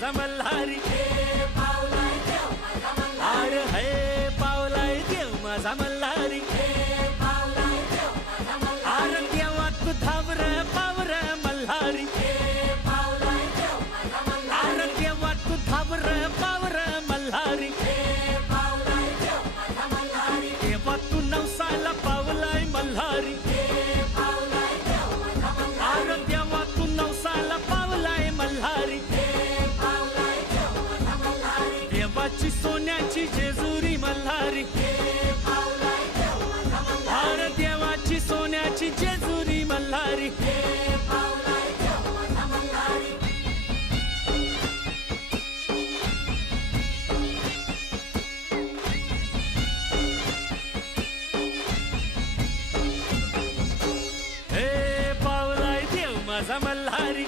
माझा मल्हारी पावलाय देव माझा मल्हारी अरे हे पावलाय देव माझा मल्हारी पावलाय देव माझा मल्हारी अरे देवा तू धावर पावर मल्हारी पावलाय देव माझा मल्हारी अरे देवा तू धावर पावर मल्हारी पावलाय देव माझा मल्हारी देवा तू नवसाला पावलाय मल्हारी पावलाय देव माझा मल्हारी अरे देवा तू नवसाला पावलाय मल्हारी पावलाय देव माझा मल्हारी देवाची सोन्याची जेजुरी मल्हारी पावलाय देव माझा मल्हारी अरे देवाची सोन्याची जेजुरी मल्हारी पावलाय देव माझा मल्हारी हे पावलाय देव माझा मल्हारी